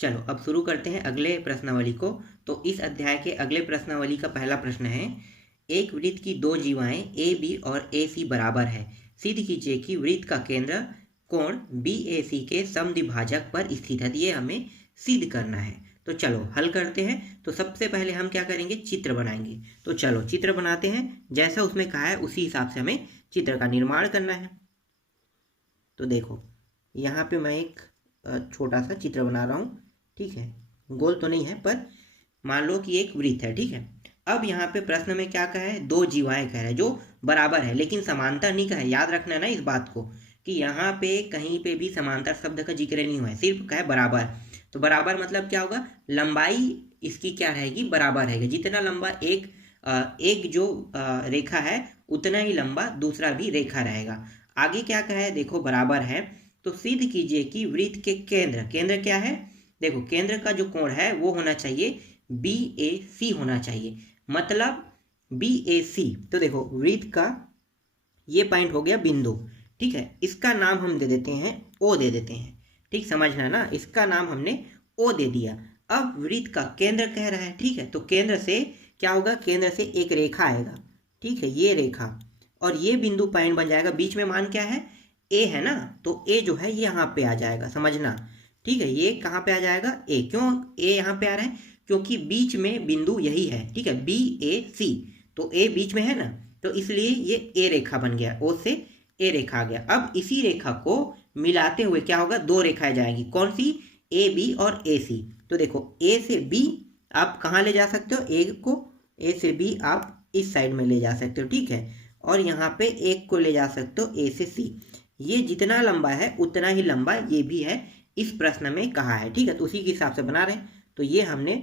चलो अब शुरू करते हैं अगले प्रश्नावली को। तो इस अध्याय के अगले प्रश्नावली का पहला प्रश्न है, एक वृत्त की दो जीवाएं ए बी और ए सी बराबर है। सिद्ध कीजिए कि वृत्त का केंद्र कोण बी ए सी के समद्विभाजक पर स्थित है। ये हमें सिद्ध करना है। तो चलो हल करते हैं। तो सबसे पहले हम क्या करेंगे, चित्र बनाएंगे। तो चलो चित्र बनाते हैं, जैसा उसमें कहा है उसी हिसाब से हमें चित्र का निर्माण करना है। तो देखो यहाँ पे मैं एक छोटा सा चित्र बना रहा हूँ, ठीक है। गोल तो नहीं है, पर मान लो कि एक वृत्त है, ठीक है। अब यहाँ पे प्रश्न में क्या कहा है, दो जीवाएं कह रहे हैं जो बराबर है, लेकिन समांतर नहीं कहा है। याद रखना ना इस बात को कि यहाँ पे कहीं पे भी समांतर शब्द का जिक्र नहीं हुआ है, सिर्फ कहा है बराबर। तो बराबर मतलब क्या होगा, लंबाई इसकी क्या रहेगी, बराबर रहेगी। जितना लंबा एक जो रेखा है उतना ही लंबा दूसरा भी रेखा रहेगा। आगे क्या कहा है, देखो बराबर है। तो सिद्ध कीजिए कि वृत्त के केंद्र क्या है, देखो केंद्र का जो कोण है वो होना चाहिए बी ए सी होना चाहिए। मतलब बी ए सी, तो देखो वृत्त का ये पॉइंट हो गया बिंदु, ठीक है। इसका नाम हम दे देते हैं ओ, दे देते हैं, ठीक, समझना ना। इसका नाम हमने ओ दे दिया। अब वृत्त का केंद्र कह रहा है, ठीक है। तो केंद्र से क्या होगा, केंद्र से एक रेखा आएगा, ठीक है, ये रेखा, और ये बिंदु पॉइंट बन जाएगा। बीच में मान क्या है, ए है ना। तो ए जो है ये यहाँ पे आ जाएगा, समझना, ठीक है। ये कहाँ पे आ जाएगा, ए। क्यों ए यहाँ पे आ रहा है, क्योंकि बीच में बिंदु यही है, ठीक है, बी ए सी। तो ए बीच में है ना, तो इसलिए ये ए रेखा बन गया, ओ से ए रेखा आ गया। अब इसी रेखा को मिलाते हुए क्या होगा, दो रेखाएं जाएंगी। कौन सी, ए बी और ए सी। तो देखो ए से बी आप कहाँ ले जा सकते हो, ए को, ए से बी आप इस साइड में ले जा सकते हो, ठीक है। और यहाँ पे एक को ले जा सकते हो ए से सी। ये जितना लंबा है उतना ही लंबा ये भी है, इस प्रश्न में कहा है, ठीक है। तो उसी के हिसाब से बना रहे हैं। तो ये हमने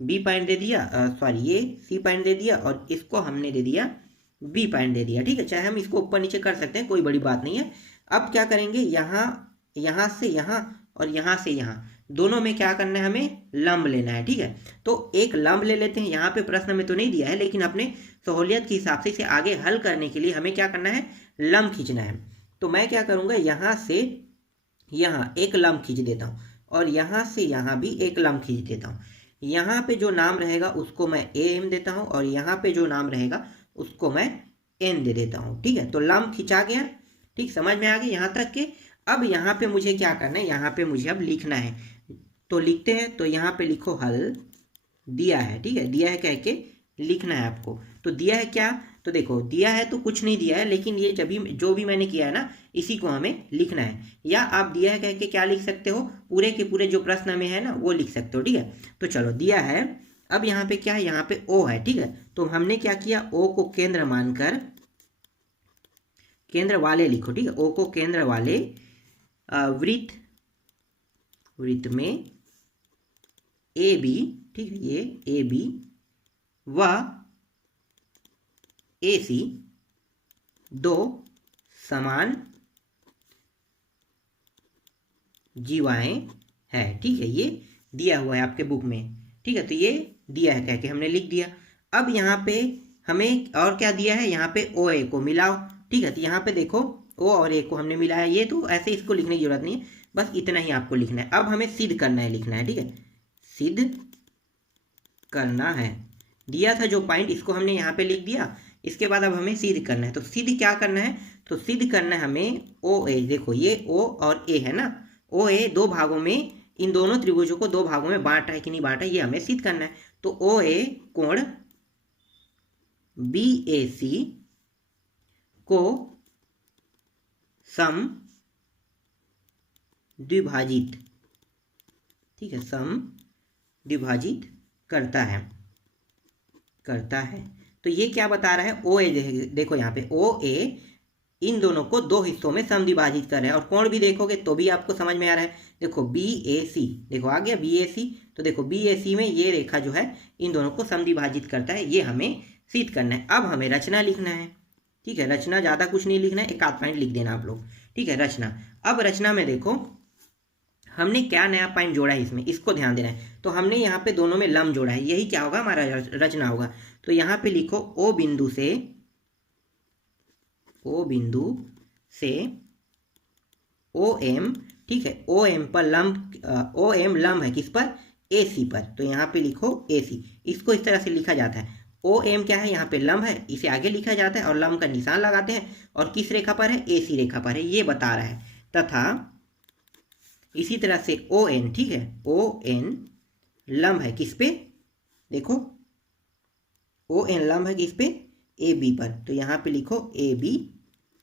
बी पॉइंट दे दिया, सॉरी ये सी पॉइंट दे दिया, और इसको हमने दे दिया बी पॉइंट दे दिया, ठीक है। चाहे हम इसको ऊपर नीचे कर सकते हैं, कोई बड़ी बात नहीं है। अब क्या करेंगे, यहाँ से यहाँ और यहाँ से यहाँ, दोनों में क्या करना है, हमें लंब लेना है, ठीक है। तो एक लंब ले लेते हैं। यहाँ पे प्रश्न में तो नहीं दिया है, लेकिन अपने सहूलियत के हिसाब से इसे आगे हल करने के लिए हमें क्या करना है, लंब खींचना है। तो मैं क्या करूँगा, यहाँ से यहाँ एक लंब खींच देता हूँ, और यहाँ से यहाँ भी एक लंब खींच देता हूँ। यहाँ पे जो नाम रहेगा उसको मैं ए एम देता हूँ, और यहाँ पे जो नाम रहेगा उसको मैं एन दे देता हूँ, ठीक है। तो लंब खींचा गया, ठीक, समझ में आ गया यहाँ तक के। अब यहाँ पे मुझे क्या करना है, यहाँ पे मुझे अब लिखना है। तो लिखते हैं। तो यहाँ पे लिखो हल दिया है, ठीक है, दिया है कह के लिखना है आपको। तो दिया है क्या, तो देखो दिया है तो कुछ नहीं दिया है, लेकिन ये जब भी जो भी मैंने किया है ना, इसी को हमें लिखना है। या आप दिया है कह के क्या लिख सकते हो, पूरे के पूरे जो प्रश्न में है ना वो लिख सकते हो, ठीक है। तो चलो दिया है। अब यहाँ पे क्या है, यहाँ पे ओ है, ठीक है। तो हमने क्या किया, ओ को केंद्र मानकर केंद्र वाले लिखो, ठीक है। ओ को केंद्र वाले वृत्त में ए बी, ठीक है, ये ए बी व ए सी दो समान जीवाएं है, ठीक है। ये दिया हुआ है आपके बुक में, ठीक है। तो ये दिया है कह के हमने लिख दिया। अब यहाँ पे हमें और क्या दिया है, यहाँ पे ओ ए को मिलाओ, ठीक है। तो यहाँ पे देखो ओ और ए को हमने मिलाया। ये तो ऐसे इसको लिखने की जरूरत नहीं है, बस इतना ही आपको लिखना है। अब हमें सिद्ध करना है, लिखना है, ठीक है, सिद्ध करना है। दिया था जो पॉइंट, इसको हमने यहाँ पे लिख दिया। इसके बाद अब हमें सिद्ध करना है। तो सिद्ध क्या करना है, तो सिद्ध करना है हमें ओ ए। देखो ये ओ और ए है ना, ओ ए दो भागों में, इन दोनों त्रिभुजों को दो भागों में बांटा है कि नहीं बांटा, ये हमें सिद्ध करना है। तो ओ ए कोण बी ए सी को सम द्विभाजित, ठीक है, सम द्विभाजित करता है। तो ये क्या बता रहा है, ओ ए, देखो यहाँ पे ओ ए इन दोनों को दो हिस्सों में समद्विभाजित कर रहे हैं। और कोण भी देखोगे तो भी आपको समझ में आ रहा है। देखो बी ए सी, देखो आ गया बी ए सी। तो देखो बी ए सी में ये रेखा जो है इन दोनों को समद्विभाजित करता है, ये हमें सिद्ध करना है। अब हमें रचना लिखना है, ठीक है। रचना ज़्यादा कुछ नहीं लिखना है, एक आध पॉइंट लिख देना आप लोग, ठीक है। रचना, अब रचना में देखो हमने क्या नया पॉइंट जोड़ा है इसमें, इसको ध्यान देना है। तो हमने यहाँ पे दोनों में लंब जोड़ा है, यही क्या होगा, हमारा रचना होगा। तो यहाँ पे लिखो ओ बिंदु से ओ एम ठीक है, ओ एम पर लंब, ओ एम लंब है किस पर, ए सी पर, तो यहाँ पे लिखो ए सी। इसको इस तरह से लिखा जाता है, ओ एम क्या है, यहाँ पे लंब है, इसे आगे लिखा जाता है और लंब का निशान लगाते हैं, और किस रेखा पर है, ए सी रेखा पर है, ये बता रहा है। तथा इसी तरह से ओ एन, ठीक है, ओ एन लंब है किस पे, देखो ओ एन लंब है किस पे, ए बी पर, तो यहाँ पे लिखो ए बी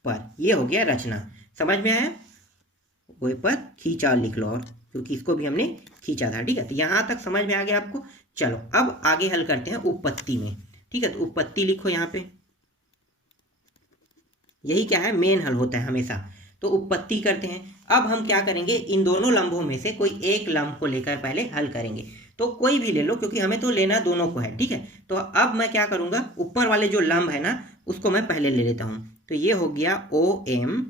पर। ये हो गया रचना, समझ में आया। वो पर खींचा लिख लो, और क्योंकि इसको भी हमने खींचा था, ठीक है, तो यहाँ तक समझ में आ गया आपको। चलो अब आगे हल करते हैं उपपत्ति में, ठीक है, तो उपपत्ति लिखो यहाँ पे, यही क्या है, मेन हल होता है हमेशा। तो उपपत्ति करते हैं। अब हम क्या करेंगे, इन दोनों लंबों में से कोई एक लंब को लेकर पहले हल करेंगे, तो कोई भी ले लो क्योंकि हमें तो लेना दोनों को है, ठीक है। तो अब मैं क्या करूंगा, ऊपर वाले जो लंब है ना उसको मैं पहले ले लेता हूं, तो ये हो गया ओ एम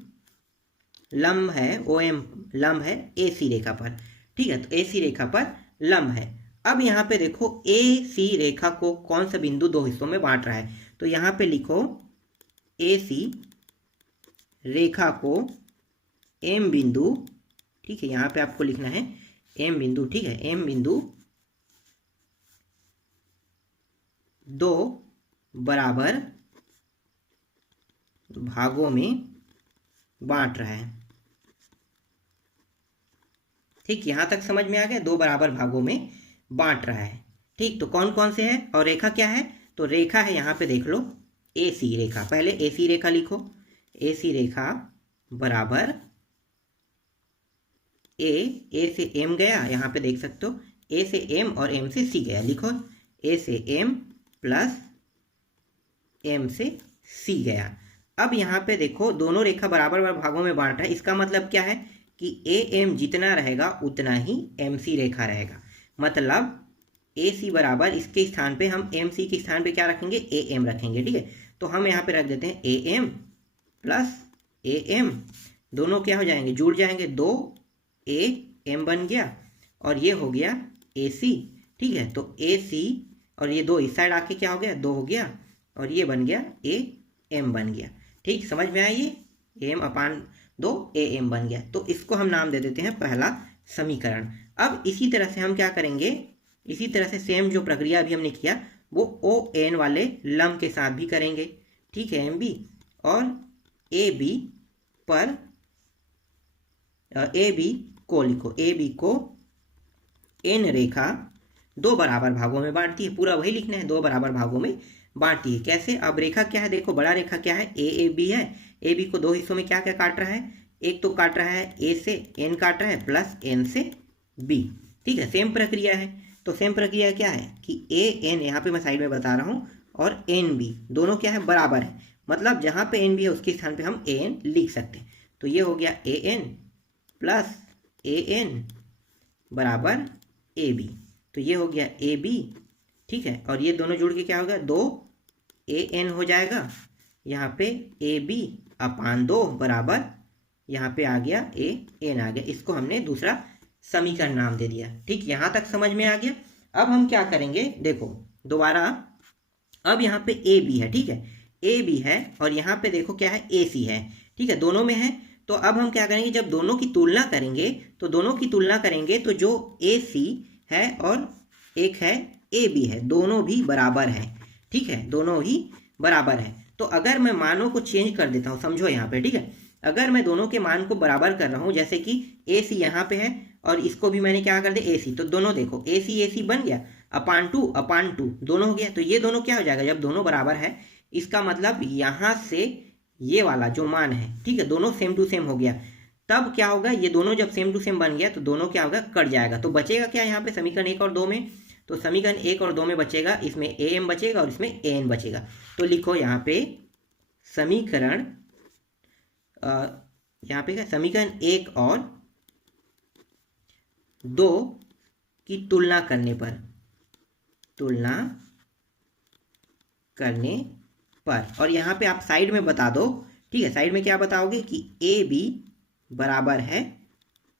लंब है, ओ एम लंब है ए सी रेखा पर, ठीक है, तो ए सी रेखा पर लंब है। अब यहाँ पे देखो ए सी रेखा को कौन सा बिंदु दो हिस्सों में बांट रहा है, तो यहाँ पे लिखो ए सी रेखा को एम बिंदु, ठीक है, यहाँ पे आपको लिखना है एम बिंदु, ठीक है, एम बिंदु दो बराबर भागों में बांट रहा है, ठीक, यहां तक समझ में आ गया, दो बराबर भागों में बांट रहा है, ठीक। तो कौन कौन से है और रेखा क्या है, तो रेखा है यहाँ पे देख लो ए सी रेखा, पहले ए सी रेखा लिखो, ए सी रेखा बराबर ए से एम गया, यहाँ पे देख सकते हो ए से एम और एम से सी गया, लिखो ए से एम प्लस एम से सी गया। अब यहाँ पे देखो दोनों रेखा बराबर भागों में बांट रहा है, इसका मतलब क्या है कि ए एम जितना रहेगा उतना ही एम सी रेखा रहेगा, मतलब ए सी बराबर इसके स्थान पे हम एम सी के स्थान पे क्या रखेंगे, ए एम रखेंगे, ठीक है। तो हम यहाँ पे रख देते हैं A M plus A M, दोनों क्या हो जाएंगे, जुड़ जाएंगे, दो ए एम बन गया और ये हो गया ए सी, ठीक है। तो ए सी और ये दो इस साइड आके क्या हो गया, दो हो गया और ये बन गया ए एम बन गया, ठीक, समझ में आई, ये एम अपान दो ए एम बन गया। तो इसको हम नाम दे देते हैं पहला समीकरण। अब इसी तरह से हम क्या करेंगे, इसी तरह से सेम जो प्रक्रिया अभी हमने किया वो ओ एन वाले लंब के साथ भी करेंगे, ठीक है, एम बी, और ए बी पर ए बी को लिखो, ए बी को एन रेखा दो बराबर भागों में बांटती है, पूरा वही लिखना है, दो बराबर भागों में बांटती है। कैसे, अब रेखा क्या है, देखो बड़ा रेखा क्या है, ए बी है, ए बी को दो हिस्सों में क्या क्या काट रहा है, एक तो काट रहा है ए से एन काट रहा है प्लस एन से बी, ठीक है, सेम प्रक्रिया है। तो सेम प्रक्रिया क्या है कि ए एन यहाँ पे मैं साइड में बता रहा हूँ और एन बी दोनों क्या है, बराबर है, मतलब जहाँ पे एन बी है उसके स्थान पे हम ए एन लिख सकते हैं। तो ये हो गया A N plus A N बराबर ए बी, तो ये हो गया ए बी, ठीक है, और ये दोनों जुड़ के क्या होगा, दो ए एन हो जाएगा, यहाँ पे ए बी अपान दो बराबर यहाँ पे आ गया ए एन आ गया, इसको हमने दूसरा समीकरण नाम दे दिया, ठीक, यहाँ तक समझ में आ गया। अब हम क्या करेंगे, देखो दोबारा, अब यहाँ पे ए बी है, ठीक है, ए बी है और यहाँ पे देखो क्या है, ए सी है, ठीक है, दोनों में है। तो अब हम क्या करेंगे, जब दोनों की तुलना करेंगे तो दोनों की तुलना करेंगे तो जो ए सी है और एक है ए बी है, दोनों भी बराबर है, ठीक है, दोनों ही बराबर है। तो अगर मैं मानों को चेंज कर देता हूँ, समझो यहाँ पे, ठीक है, अगर मैं दोनों के मान को बराबर कर रहा हूँ, जैसे कि ए सी यहाँ पे है और इसको भी मैंने क्या कर दिया ए सी, तो दोनों देखो ए सी बन गया, अपान टू दोनों हो गया, तो ये दोनों क्या हो जाएगा, जब दोनों बराबर है इसका मतलब यहाँ से ये वाला जो मान है, ठीक है, दोनों सेम टू सेम हो गया, तब क्या होगा, ये दोनों जब सेम टू सेम बन गया तो दोनों क्या होगा, कट जाएगा, तो बचेगा क्या यहाँ पे समीकरण एक और दो में, तो समीकरण एक और दो में बचेगा, इसमें ए एम बचेगा और इसमें ए एन बचेगा। तो लिखो यहाँ पे समीकरण, यहाँ पे क्या, समीकरण एक और दो की तुलना करने पर और यहाँ पे आप साइड में बता दो, ठीक है, साइड में क्या बताओगे कि ए बी बराबर है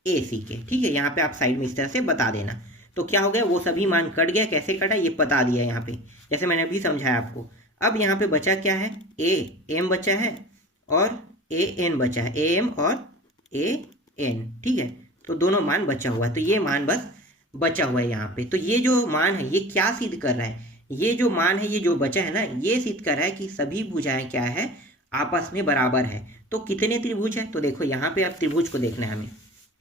ए सी के, ठीक है, यहाँ पे आप साइड में इस तरह से बता देना। तो क्या हो गया, वो सभी मान कट गया, कैसे कटा ये बता दिया यहाँ पे, जैसे मैंने अभी समझाया आपको। अब यहाँ पे बचा क्या है, ए एम बचा है और ए एन बचा है, ए एम और ए एन, ठीक है, तो दोनों मान बचा हुआ है, तो ये मान बस बचा हुआ है यहाँ पे। तो ये जो मान है ये क्या सिद्ध कर रहा है, ये जो मान है ये जो बचा है ना, ये सिद्ध कर रहा है कि सभी भुजाएं क्या है, आपस में बराबर है। तो कितने त्रिभुज है, तो देखो यहाँ पे अब त्रिभुज को देखना है हमें,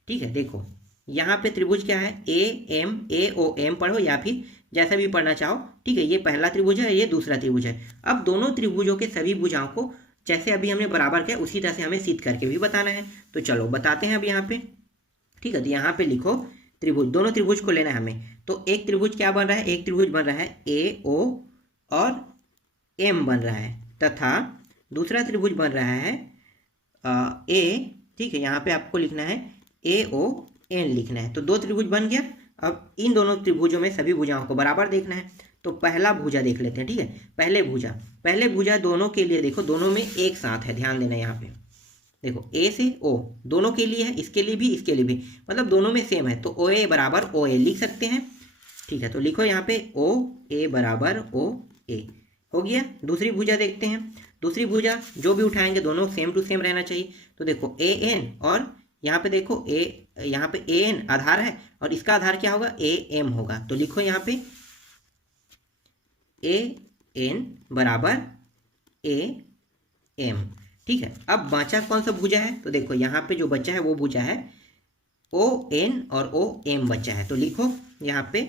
ठीक है। देखो यहाँ पे त्रिभुज क्या है, AOM पढ़ो या फिर जैसा भी पढ़ना चाहो, ठीक है। ये पहला त्रिभुज है, ये दूसरा त्रिभुज है। अब दोनों त्रिभुजों के सभी भुजाओं को जैसे अभी हमने बराबर किया उसी तरह से हमें सिद्ध करके भी बताना है। तो चलो बताते हैं अब यहाँ पे, ठीक है। तो यहाँ पे लिखो त्रिभुज, दोनों त्रिभुज को लेना है हमें। तो एक त्रिभुज क्या बन रहा है, एक त्रिभुज बन रहा है AO और M बन रहा है, तथा दूसरा त्रिभुज बन रहा है A, ठीक है। यहाँ पे आपको लिखना है AON लिखना है। तो दो त्रिभुज बन गया। अब इन दोनों त्रिभुजों में सभी भुजाओं को बराबर देखना है। तो पहला भुजा देख लेते हैं, ठीक है। पहले भुजा दोनों के लिए देखो, दोनों में एक साथ है, ध्यान देना यहाँ पे। देखो A से O दोनों के लिए है, इसके लिए भी इसके लिए भी, मतलब दोनों में सेम है। तो OA बराबर OA लिख सकते हैं, ठीक है। तो लिखो यहाँ पे OA बराबर OA हो गया। दूसरी भुजा देखते हैं। दूसरी भुजा जो भी उठाएंगे दोनों सेम टू सेम रहना चाहिए। तो देखो AN और यहाँ पे देखो यहाँ पे AN आधार है और इसका आधार क्या होगा, AM होगा। तो लिखो यहाँ पे AN बराबर AM, ठीक है। अब बचा कौन सा भुजा है, तो देखो यहाँ पे जो बचा है वो भुजा है ON और OM बचा है। तो लिखो यहाँ पे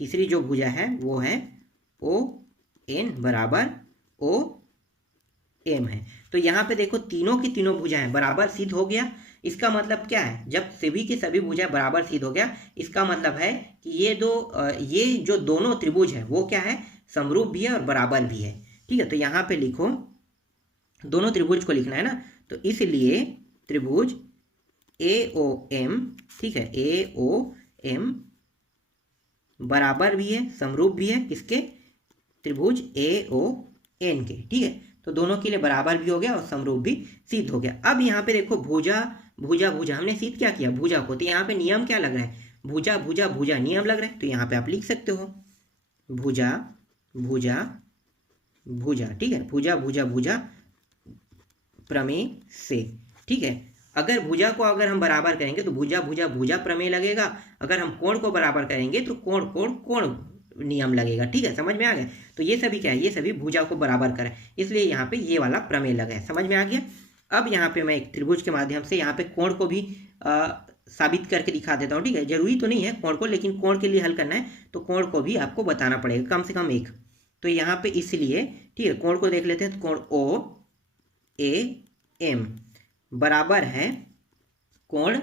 तीसरी जो भुजा है वो है ON बराबर OM है। तो यहाँ पे देखो तीनों की तीनों भुजाएं बराबर सिद्ध हो गया। इसका मतलब क्या है, जब सभी की सभी भुजाएं बराबर सिद्ध हो गया, इसका मतलब है कि ये जो दोनों त्रिभुज है वो क्या है, समरूप भी है और बराबर भी है, ठीक है। तो यहाँ पे लिखो, दोनों त्रिभुज को लिखना है ना, तो इसलिए त्रिभुज AOM, ठीक है, AOM बराबर भी है, समरूप भी है किसके, त्रिभुज AON के, ठीक है। तो दोनों के लिए बराबर भी हो गया और समरूप भी सिद्ध हो गया। अब यहाँ पे देखो भुजा हमने सिद्ध क्या किया, भुजा को। तो यहाँ पे नियम क्या लग रहा है, भुजा नियम लग रहा है। तो यहाँ पे आप लिख सकते हो भुजा, ठीक है, भुजा प्रमेय से, ठीक है। अगर भुजा को अगर हम बराबर करेंगे तो भुजा प्रमेय लगेगा। अगर हम कोण को बराबर करेंगे तो कोण नियम लगेगा, ठीक है। समझ में आ गया। तो ये सभी क्या है, ये सभी भुजा को बराबर करें, इसलिए यहाँ पे ये वाला प्रमेय लगा है। समझ में आ गया। अब यहाँ पे मैं एक त्रिभुज के माध्यम से यहाँ पे कोण को भी साबित करके दिखा देता हूँ, ठीक है। जरूरी तो नहीं है कोण को, लेकिन कोण के लिए हल करना है तो कोण को भी आपको बताना पड़ेगा, कम से कम एक। तो यहाँ पे इसलिए, ठीक है, कोण को देख लेते हैं। तो कोण OAM बराबर है कोण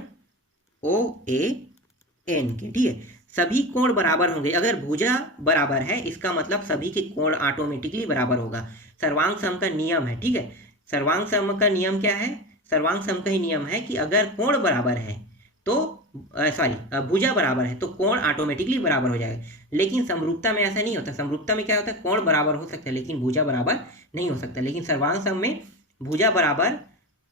OAN के, ठीक है। सभी कोण बराबर होंगे। अगर भुजा बराबर है इसका मतलब सभी के कोण ऑटोमेटिकली बराबर होगा। सर्वांग सम का नियम है, ठीक है। सर्वांग सम का नियम क्या है, सर्वांग सम का ही नियम है कि अगर कोण बराबर है तो भुजा बराबर है तो कोण ऑटोमेटिकली बराबर हो जाएगा। लेकिन समरूपता में ऐसा नहीं होता। समरूपता में क्या होता है, कोण बराबर हो सकता है लेकिन भुजा बराबर नहीं हो सकता। लेकिन सर्वांग सम में भुजा बराबर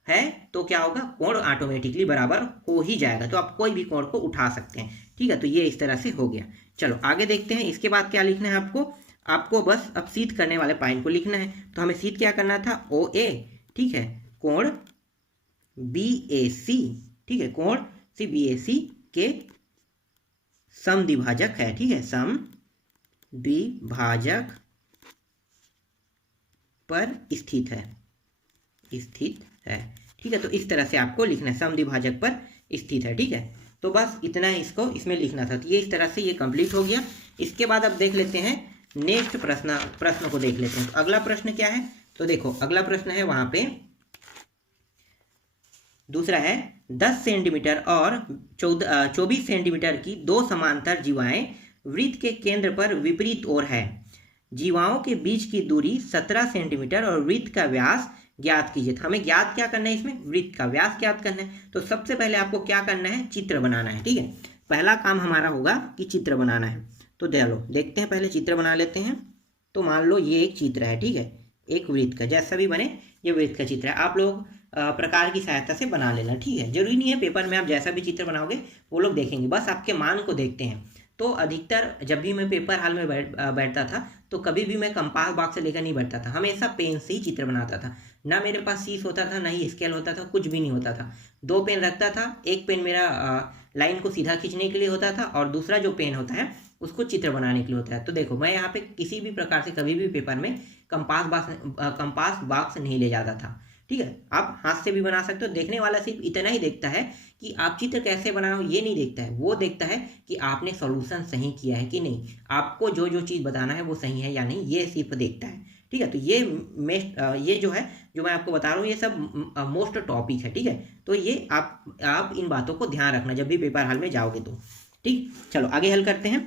है तो क्या होगा, कोण ऑटोमेटिकली बराबर हो ही जाएगा। तो आप कोई भी कोण को उठा सकते हैं, ठीक है। तो ये इस तरह से हो गया। चलो आगे देखते हैं। इसके बाद क्या लिखना है आपको बस अब सिद्ध करने वाले पॉइंट को लिखना है। तो हमें सिद्ध क्या करना था, OA, ठीक है, कोण BAC, ठीक है, कोण BAC के समद्विभाजक है, ठीक है, समद्विभाजक पर स्थित है, ठीक है। तो इस तरह से आपको लिखना है, समद्विभाजक पर स्थित है, ठीक है। तो बस इतना ही इसको इसमें लिखना था। तो ये इस तरह से ये कंप्लीट हो गया। इसके बाद अब देख लेते हैं नेक्स्ट प्रश्न को देख लेते हैं। तो अगला प्रश्न क्या है, तो देखो अगला प्रश्न है वहां पे दूसरा है 10 सेंटीमीटर और 24 सेंटीमीटर की दो समांतर जीवाएं वृत्त के केंद्र पर विपरीत ओर है। जीवाओं के बीच की दूरी 17 सेंटीमीटर और वृत्त का व्यास ज्ञात कीजिए। तो हमें ज्ञात क्या करना है, इसमें वृत्त का व्यास ज्ञात करना है। तो सबसे पहले आपको क्या करना है, चित्र बनाना है, ठीक है। पहला काम हमारा होगा कि चित्र बनाना है। तो देखते हैं, पहले चित्र बना लेते हैं। तो मान लो ये एक चित्र है, ठीक है, एक वृत्त का, जैसा भी बने ये वृत्त का चित्र है। आप लोग प्रकार की सहायता से बना लेना, ठीक है। जरूरी नहीं है पेपर में आप जैसा भी चित्र बनाओगे वो लोग देखेंगे, बस आपके मान को देखते हैं। तो अधिकतर जब भी मैं पेपर हॉल में बैठता था तो कभी भी मैं कंपास बॉक्स से लेकर नहीं बैठता था, हमेशा पेन से ही चित्र बनाता था। ना मेरे पास शीश होता था, ना ही स्केल होता था, कुछ भी नहीं होता था। दो पेन रखता था, एक पेन मेरा लाइन को सीधा खींचने के लिए होता था और दूसरा जो पेन होता है उसको चित्र बनाने के लिए होता है। तो देखो मैं यहाँ पे किसी भी प्रकार से कभी भी पेपर में कंपास बॉक्स नहीं ले जाता था। ठीक है, आप हाथ से भी बना सकते हो। देखने वाला सिर्फ इतना ही देखता है कि आप चित्र कैसे बनाओ, ये नहीं देखता है। वो देखता है कि आपने सॉल्यूशन सही किया है कि नहीं, आपको जो जो चीज़ बताना है वो सही है या नहीं, ये सिर्फ देखता है। ठीक है, तो ये जो है जो मैं आपको बता रहा हूँ ये सब मोस्ट टॉपिक है। ठीक है, तो ये आप इन बातों को ध्यान रखना जब भी पेपर हॉल में जाओगे तो। ठीक, चलो आगे हल करते हैं।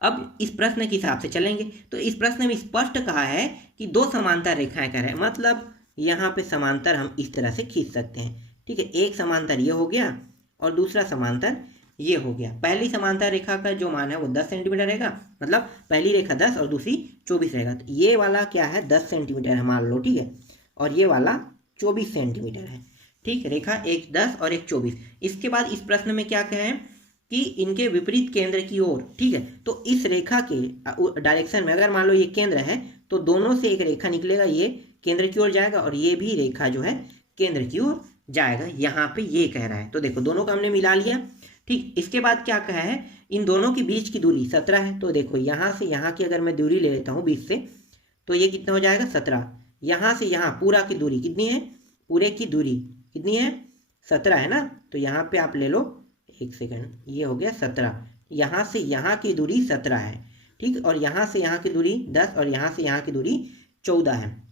अब इस प्रश्न के हिसाब से चलेंगे। तो इस प्रश्न में स्पष्ट कहा है कि दो समांतर रेखाएं कर रहे हैं, मतलब यहाँ पे समांतर हम इस तरह से खींच सकते हैं। ठीक है, एक समांतर ये हो गया और दूसरा समांतर ये हो गया। पहली समांतर रेखा का जो मान है वो 10 सेंटीमीटर रहेगा, मतलब पहली रेखा 10 और दूसरी 24 रहेगा। तो ये वाला क्या है 10 सेंटीमीटर है मान लो। ठीक है, और ये वाला 24 सेंटीमीटर है। ठीक, रेखा एक 10 और एक 24। इसके बाद इस प्रश्न में क्या कहें कि इनके विपरीत केंद्र की ओर। ठीक है, तो इस रेखा के डायरेक्शन में अगर मान लो ये केंद्र है तो दोनों से एक रेखा निकलेगा, ये केंद्र की ओर जाएगा और ये भी रेखा जो है केंद्र की ओर जाएगा। यहाँ पे ये कह रहा है, तो देखो दोनों को हमने मिला लिया। ठीक, इसके बाद क्या कहा है, इन दोनों के बीच की दूरी 17 है। तो देखो यहाँ से यहाँ की अगर मैं दूरी ले लेता हूँ 20 से, तो ये कितना हो जाएगा 17। यहाँ से यहाँ पूरा की दूरी कितनी है, पूरे की दूरी कितनी है 17 है ना। तो यहाँ पे आप ले लो, एक सेकंड, ये हो गया 17। यहाँ से यहाँ की दूरी 17 है। ठीक, और यहाँ से यहाँ की दूरी 10 और यहाँ से यहाँ की दूरी 14 है।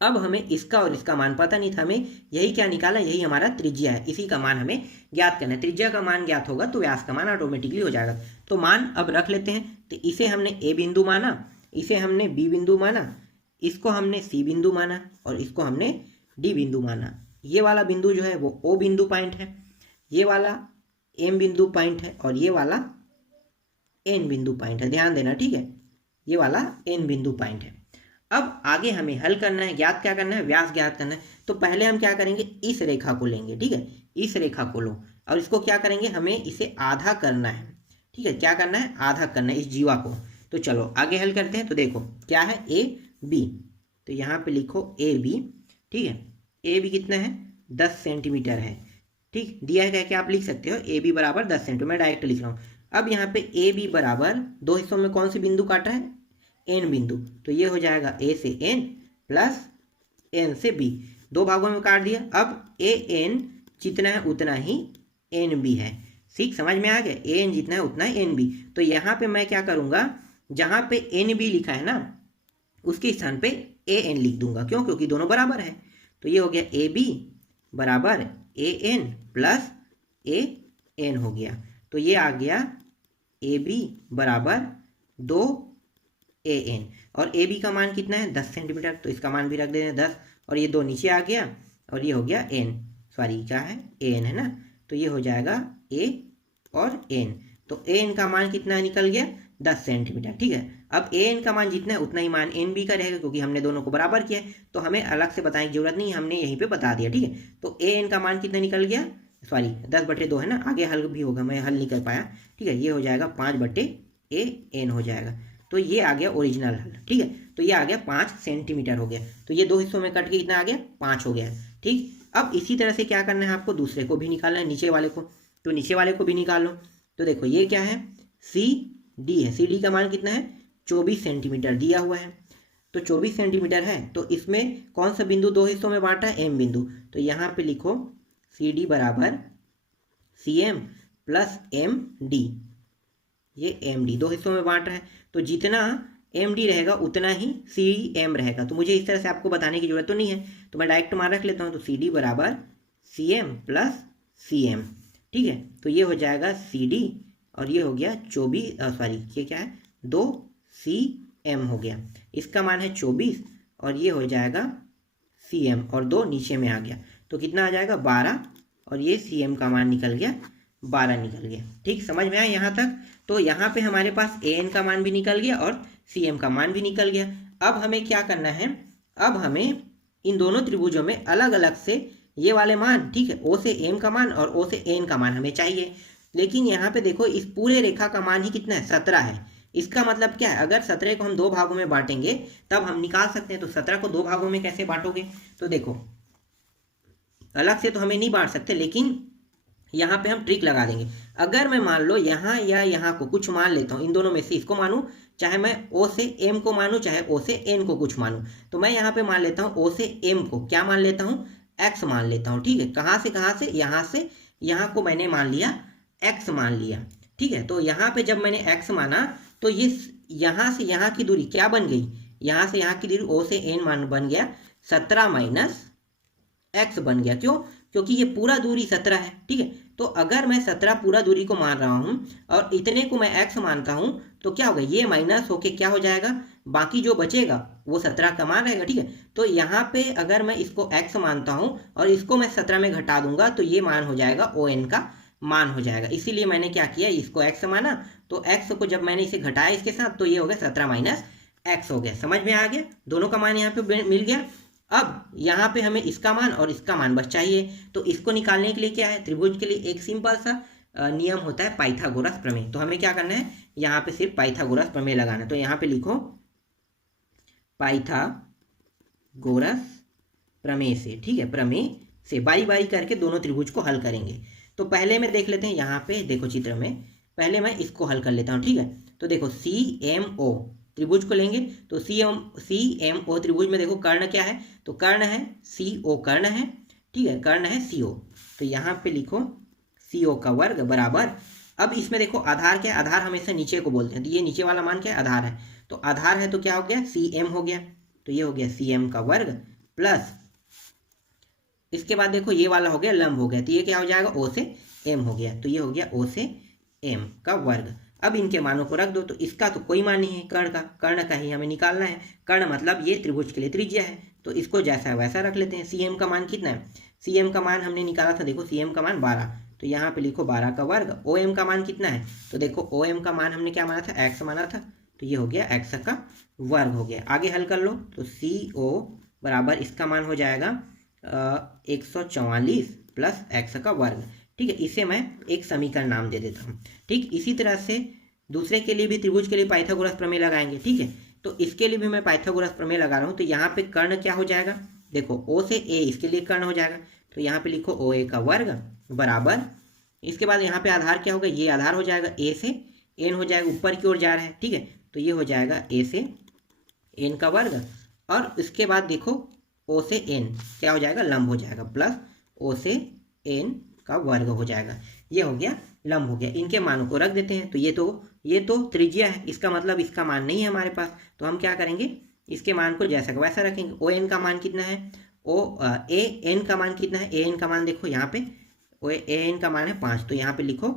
अब हमें इसका और इसका मान पता नहीं था, हमें यही क्या निकाला, यही हमारा त्रिज्या है, इसी का मान हमें ज्ञात करना है। त्रिज्या का मान ज्ञात होगा तो व्यास का मान ऑटोमेटिकली हो जाएगा। तो मान अब रख लेते हैं। तो इसे हमने ए बिंदु माना, इसे हमने बी बिंदु माना, इसको हमने सी बिंदु माना और इसको हमने डी बिंदु माना। ये वाला बिंदु जो है वो ओ बिंदु पॉइंट है, ये वाला एम बिंदु पॉइंट है और ये वाला एन बिंदु पॉइंट है। ध्यान देना, ठीक है, ये वाला एन बिंदु पॉइंट है। अब आगे हमें हल करना है, ज्ञात क्या करना है, व्यास ज्ञात करना है। तो पहले हम क्या करेंगे, इस रेखा को लेंगे। ठीक है, इस रेखा को लो और इसको क्या करेंगे, हमें इसे आधा करना है। ठीक है, क्या करना है, आधा करना है इस जीवा को। तो चलो आगे हल करते हैं। तो देखो क्या है, ए बी, तो यहाँ पे लिखो ए बी। ठीक है, ए बी कितना है 10 सेंटीमीटर है। ठीक, दिया है क्या आप लिख सकते हो, ए बी बराबर 10 सेंटीमीटर, मैं डायरेक्ट लिख रहा हूँ। अब यहाँ पे ए बी बराबर दो हिस्सों में कौन सी बिंदु काटा है, एन बिंदु। तो ये हो जाएगा ए से एन प्लस एन से बी, दो भागों में काट दिया। अब ए एन जितना है उतना ही एन बी है। ठीक, समझ में आ गया, ए एन जितना है उतना ही एन बी। तो यहाँ पे मैं क्या करूँगा, जहाँ पे एन बी लिखा है ना उसके स्थान पे ए एन लिख दूंगा। क्यों, क्योंकि दोनों बराबर है। तो ये हो गया ए बी बराबर A N plus A N हो गया। तो ये आ गया ए बी बराबर 2 ए एन, और ए बी का मान कितना है 10 सेंटीमीटर, तो इसका मान भी रख देना 10, और ये 2 नीचे आ गया और ये हो गया एन, सॉरी क्या है ए एन है ना। तो ये हो जाएगा ए और एन। तो ए एन का मान कितना निकल गया 10 सेंटीमीटर। ठीक है, अब ए एन का मान जितना है उतना ही मान एन बी का रहेगा, क्योंकि हमने दोनों को बराबर किया है तो हमें अलग से बताने की जरूरत नहीं, हमने यहीं पे बता दिया। ठीक है, तो ए एन का मान कितना निकल गया, सॉरी 10/2 है ना, आगे हल भी होगा, मैं हल नहीं कर पाया। ठीक है, ये हो जाएगा 5/a हो जाएगा। तो ये आ गया ओरिजिनल हल। ठीक है, तो ये आ गया 5 सेंटीमीटर हो गया। तो ये 2 हिस्सों में कट के कितना आ गया 5 हो गया। ठीक, अब इसी तरह से क्या करना है, आपको दूसरे को भी निकालना है, नीचे वाले को। तो नीचे वाले को भी निकाल लो। तो देखो ये क्या है, सी डी है। सी डी का मान कितना है 24 सेंटीमीटर दिया हुआ है। तो 24 सेंटीमीटर है, तो इसमें कौन सा बिंदु 2 हिस्सों में बांटा है, एम बिंदु। तो यहाँ पे लिखो सी डी बराबर C M plus M D, ये एम डी 2 हिस्सों में बांट रहा है। तो जितना एम डी रहेगा उतना ही सी एम रहेगा। तो मुझे इस तरह से आपको बताने की जरूरत तो नहीं है, तो मैं डायरेक्ट मान रख लेता हूँ। तो सी डी बराबर C M plus C M. ठीक है, तो ये हो जाएगा सी डी और ये हो गया 24, सॉरी ये क्या है 2 सी एम हो गया। इसका मान है 24 और ये हो जाएगा सी एम, और 2 नीचे में आ गया तो कितना आ जाएगा 12, और ये सी एम का मान निकल गया 12 निकल गया। ठीक, समझ में आया यहाँ तक। तो यहाँ पे हमारे पास ए एन का मान भी निकल गया और सी एम का मान भी निकल गया। अब हमें क्या करना है, अब हमें इन दोनों त्रिभुजों में अलग अलग से ये वाले मान, ठीक है, ओ से एम का मान और ओ से एन का मान हमें चाहिए। लेकिन यहाँ पे देखो इस पूरे रेखा का मान ही कितना है, 17 है। इसका मतलब क्या है, अगर 17 को हम दो भागों में बांटेंगे तब हम निकाल सकते हैं। तो 17 को दो भागों में कैसे बांटोगे, तो देखो अलग से तो हमें नहीं बांट सकते, लेकिन यहाँ पे हम ट्रिक लगा देंगे। अगर मैं मान लो यहाँ या यहाँ को कुछ मान लेता हूँ, इन दोनों में से इसको मानूँ, चाहे मैं ओ से एम को मानूँ, चाहे ओ से एन को कुछ मानूँ, तो मैं यहाँ पे मान लेता हूँ ओ से एम को क्या मान लेता हूँ, एक्स मान लेता हूँ। ठीक है, कहाँ से यहाँ को मैंने मान लिया एक्स मान लिया। ठीक है, तो यहाँ पे जब मैंने एक्स माना तो ये यहाँ से यहाँ की दूरी क्या बन गई, यहाँ से यहाँ की दूरी ओ से एन मान बन गया 17 माइनस एक्स बन गया। क्यों, क्योंकि ये पूरा दूरी 17 है। ठीक है, तो अगर मैं 17 पूरा दूरी को मान रहा हूँ और इतने को मैं एक्स मानता हूँ तो क्या होगा, ये माइनस होके क्या हो जाएगा, बाकी जो बचेगा वो 17 का मान रहेगा। ठीक है, तो यहाँ पे अगर मैं इसको एक्स मानता हूँ और इसको मैं 17 में घटा दूंगा तो ये मान हो जाएगा ओ एन का मान हो जाएगा। इसीलिए मैंने क्या किया, इसको एक्स माना, तो एक्स को जब मैंने इसे घटाया इसके साथ तो ये हो गया 17 माइनस एक्स हो गया। समझ में आ गया, दोनों का मान यहाँ पे मिल गया। अब यहाँ पे हमें इसका मान और इसका मान बस चाहिए, तो इसको निकालने के लिए क्या है, त्रिभुज के लिए एक सिंपल सा नियम होता है पाइथागोरस प्रमेय। तो हमें क्या करना है, यहाँ पे सिर्फ पाइथागोरस प्रमेय लगाना है। तो यहाँ पे लिखो पाइथागोरस प्रमेय से। ठीक है, प्रमेय से बारी बारी करके दोनों त्रिभुज को हल करेंगे। तो पहले में देख लेते हैं, यहाँ पे देखो चित्र में, पहले मैं इसको हल कर लेता हूँ। ठीक है, तो देखो सी एम ओ त्रिभुज को लेंगे, तो सी एम ओ त्रिभुज में देखो कर्ण क्या है, तो कर्ण है सी ओ कर्ण है। ठीक है, कर्ण है सी ओ, तो यहाँ पे लिखो सी ओ का वर्ग बराबर, अब इसमें देखो आधार क्या है, आधार हमेशा नीचे को बोलते हैं, तो ये नीचे वाला मान क्या है, आधार है। तो आधार है तो क्या हो गया, सी एम हो गया, तो ये हो गया सी एम का वर्ग प्लस इसके बाद देखो ये वाला हो गया लंब हो गया, तो ये क्या हो जाएगा, ओ से एम हो गया, तो ये हो गया ओ से एम का वर्ग। अब इनके मानों को रख दो, तो इसका तो कोई मान नहीं है, कर्ण का ही हमें निकालना है। कर्ण मतलब ये त्रिभुज के लिए त्रिज्या है, तो इसको जैसा वैसा रख लेते हैं। सी एम का मान कितना है, सी एम का मान हमने निकाला था, देखो सी एम का मान 12, तो यहाँ पे लिखो 12 का वर्ग। ओ एम का मान कितना है, तो देखो ओ एम का मान हमने क्या माना था, एक्स माना था, तो ये हो गया एक्स का वर्ग हो गया। आगे हल कर लो, तो सी ओ बराबर इसका मान हो जाएगा 144 प्लस एक्स का वर्ग। ठीक है, इसे मैं एक समीकरण नाम दे देता हूँ। ठीक, इसी तरह से दूसरे के लिए भी त्रिभुज के लिए पाइथागोरस प्रमेय लगाएंगे। ठीक है, तो इसके लिए भी मैं पाइथागोरस प्रमेय लगा रहा हूँ। तो यहाँ पे कर्ण क्या हो जाएगा, देखो ओ से ए इसके लिए कर्ण हो जाएगा, तो यहाँ पे लिखो ओ ए का वर्ग बराबर, इसके बाद यहाँ पे आधार क्या होगा, ये आधार हो जाएगा, ए से एन हो जाएगा, ऊपर की ओर जा रहा है। ठीक है, तो ये हो जाएगा ए से एन का वर्ग, और इसके बाद देखो ओ से एन क्या हो जाएगा, लंब हो जाएगा, प्लस ओ से एन का वर्ग हो जाएगा। ये हो गया लंब हो गया। इनके मानों को रख देते हैं, तो ये तो त्रिज्या है, इसका मतलब इसका मान नहीं है हमारे पास, तो हम क्या करेंगे, इसके मान को जैसा का वैसा रखेंगे। ओ एन का मान कितना है, ए एन का मान कितना है, ए एन का मान देखो यहाँ पे ओ ए एन का मान है 5, तो यहाँ पे लिखो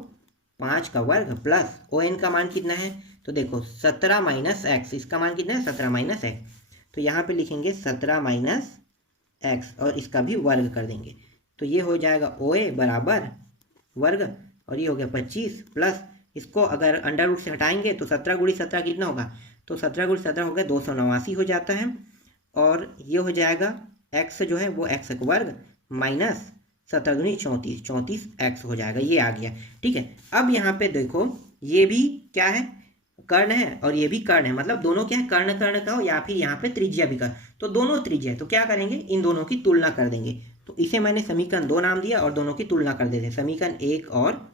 5 का वर्ग प्लस ओ एन का मान कितना है, तो देखो 17 माइनस एक्स, इसका मान कितना है 17 माइनस एक्स, तो यहाँ पे लिखेंगे 17 माइनस एक्स और इसका भी वर्ग कर देंगे, तो ये हो जाएगा ओ ए बराबर वर्ग, और ये हो गया 25 प्लस इसको अगर अंडर रूट से हटाएंगे तो 17 गुणी 17 कितना होगा, तो 17 गुणी 17 हो गया 289 हो जाता है, और ये हो जाएगा एक्स जो है वो एक्स का वर्ग माइनस 17 दूनी 34, 34 एक्स हो जाएगा, ये आ गया। ठीक है, अब यहाँ पे देखो ये भी क्या है, कर्ण है और ये भी कर्ण है, मतलब दोनों क्या है, कर्ण कर्ण का हो या फिर यहाँ पे त्रिज्या भी कर, तो दोनों त्रिज्या है, तो क्या करेंगे, इन दोनों की तुलना कर देंगे। तो इसे मैंने समीकरण 2 नाम दिया और दोनों की तुलना कर देते हैं। समीकरण 1 और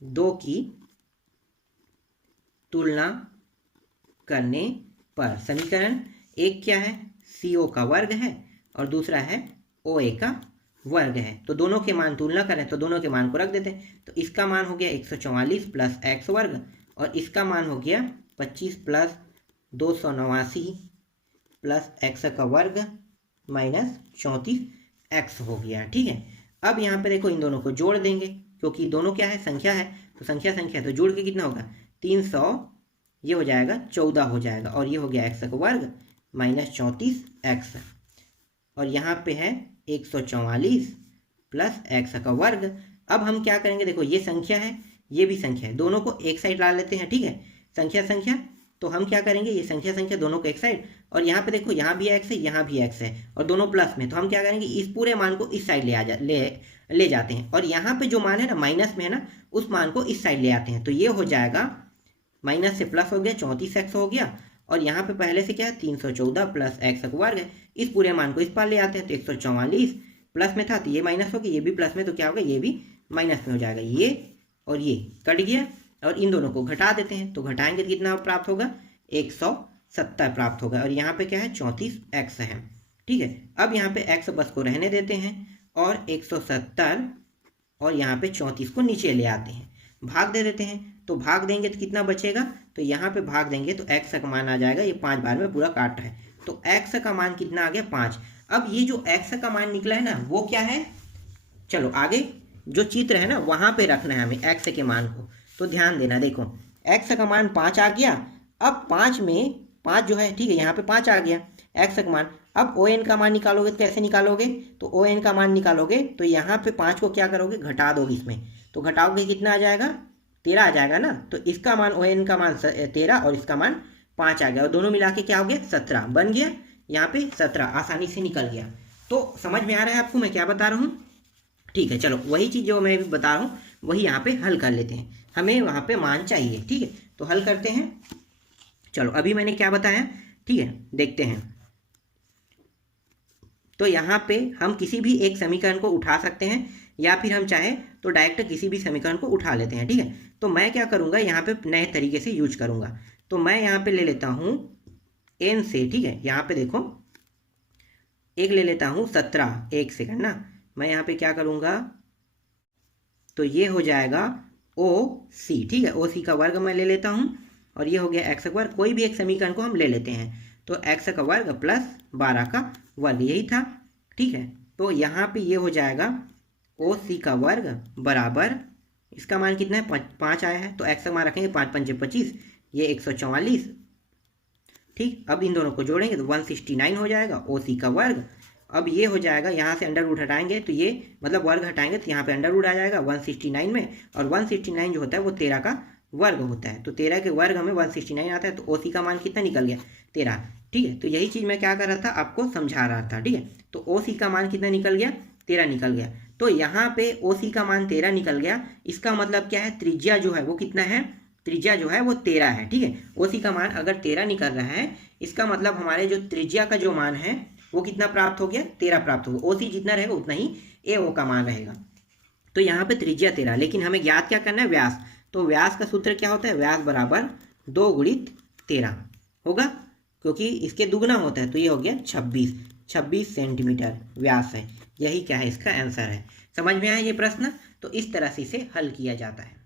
2 की तुलना करने पर समीकरण 1 क्या है, सी ओ का वर्ग है और दूसरा है ओ ए का वर्ग है, तो दोनों के मान तुलना करें तो दोनों के मान को रख देते हैं। तो इसका मान हो गया 144 प्लस एक्स वर्ग और इसका मान हो गया 25 प्लस 289 प्लस एक्स का वर्ग माइनस 34 एक्स हो गया। ठीक है, अब यहाँ पे देखो इन दोनों को जोड़ देंगे, क्योंकि दोनों क्या है, संख्या है, तो संख्या तो जोड़ के कितना होगा 300, ये हो जाएगा 14 हो जाएगा, और ये हो गया एक्स का वर्ग माइनस 34 एक्स, और यहाँ पे है 144 प्लस एक्स का वर्ग। अब हम क्या करेंगे, देखो ये संख्या है ये भी संख्या है, दोनों को एक साइड ला लेते हैं। ठीक है, संख्या तो हम क्या करेंगे, ये संख्या दोनों को एक साइड, और यहाँ पे देखो यहाँ भी एक्स है यहाँ भी एक्स है और दोनों प्लस में, तो हम क्या करेंगे, इस पूरे मान को इस साइड ले ले जाते हैं और यहाँ पे जो मान है ना माइनस में है ना, उस मान को इस साइड ले आते हैं। तो ये हो जाएगा माइनस से प्लस हो गया 34x हो गया, और यहाँ पे पहले से क्या है 314 प्लस x वर्ग है, इस पूरे मान को इस पार ले आते हैं तो 144 प्लस में था तो ये माइनस हो गया, ये भी प्लस में तो क्या होगा ये भी माइनस में हो जाएगा, ये और ये कट गया और इन दोनों को घटा देते हैं तो घटाएंगे तो कितना प्राप्त होगा 170 प्राप्त होगा, और यहाँ पे क्या है 34x है। ठीक है, अब यहाँ पे x बस को रहने देते हैं और 170 और यहाँ पे 34 को नीचे ले आते हैं, भाग दे देते हैं। तो भाग देंगे तो कितना बचेगा, तो यहाँ पे भाग देंगे तो x का मान आ जाएगा, ये 5 बार में पूरा काट है तो x का मान कितना आ गया 5। अब ये जो x का मान निकला है ना वो क्या है, चलो आगे जो चित्र है ना वहाँ पे रखना है हमें x के मान को। तो ध्यान देना, देखो x का मान 5 आ गया। अब 5 में 5 जो है, ठीक है, यहाँ पे 5 आ गया x का मान। अब ON का मान निकालोगे तो कैसे निकालोगे, तो ON का मान निकालोगे तो यहाँ पे 5 को क्या करोगे घटा दोगे इसमें, तो घटाओगे कितना आ जाएगा 13 आ जाएगा ना। तो इसका मान ON का मान 13 और इसका मान 5 आ गया और दोनों मिला के क्या हो गया 17 बन गया, यहाँ पे 17 आसानी से निकल गया। तो समझ में आ रहा है आपको मैं क्या बता रहा हूँ। ठीक है, चलो वही चीज़ जो मैं भी बता रहा हूँ वही यहाँ पे हल कर लेते हैं, हमें वहाँ पे मान चाहिए। ठीक है, तो हल करते हैं। चलो अभी मैंने क्या बताया, ठीक है देखते हैं। तो यहाँ पे हम किसी भी एक समीकरण को उठा सकते हैं या फिर हम चाहे तो डायरेक्ट किसी भी समीकरण को उठा लेते हैं। ठीक है, तो मैं क्या करूँगा यहाँ पे नए तरीके से यूज करूँगा। तो मैं यहाँ पे ले लेता हूँ n से, ठीक है यहाँ पे देखो एक ले लेता हूँ 17, एक सेकंड ना, मैं यहाँ पे क्या करूँगा तो ये हो जाएगा OC, ठीक है OC का वर्ग मैं ले लेता हूँ और ये हो गया x का वर्ग। कोई भी एक समीकरण को हम ले लेते हैं तो x का वर्ग प्लस 12 का वर्ग यही था। ठीक है, तो यहाँ पे ये हो जाएगा OC का वर्ग बराबर, इसका मान कितना है 5 आया है तो x का मान रखेंगे 5 पंजे 25, ये 144। ठीक, अब इन दोनों को जोड़ेंगे तो 169 हो जाएगा OC का वर्ग। अब ये हो जाएगा, यहाँ से अंडर रूट हटाएंगे तो ये मतलब वर्ग हटाएंगे तो यहाँ पे अंडर रूट आ जाएगा 169 में, और 169 जो होता है वो 13 का वर्ग होता है, तो 13 के वर्ग हमें 169 आता है। तो OC का मान कितना निकल गया 13। ठीक है, तो यही चीज़ मैं क्या कर रहा था आपको समझा रहा था। ठीक है, तो OC का मान कितना निकल गया 13 निकल गया। तो यहाँ पे OC का मान 13 निकल गया, इसका मतलब क्या है त्रिज्या जो है वो कितना है, त्रिज्या जो है वो 13 है। ठीक है, OC का मान अगर 13 निकल रहा है इसका मतलब हमारे जो त्रिज्या का जो मान है वो कितना प्राप्त हो गया 13 प्राप्त होगा। OC जितना रहेगा उतना ही AO का मान रहेगा। तो यहाँ पे त्रिज्या 13, लेकिन हमें ज्ञात क्या करना है व्यास। तो व्यास का सूत्र क्या होता है, व्यास बराबर 2 गुणित 13 होगा, क्योंकि इसके दुगना होता है तो ये हो गया 26 सेंटीमीटर व्यास है। यही क्या है इसका आंसर है। समझ में आया ये प्रश्न, तो इस तरह से इसे हल किया जाता है।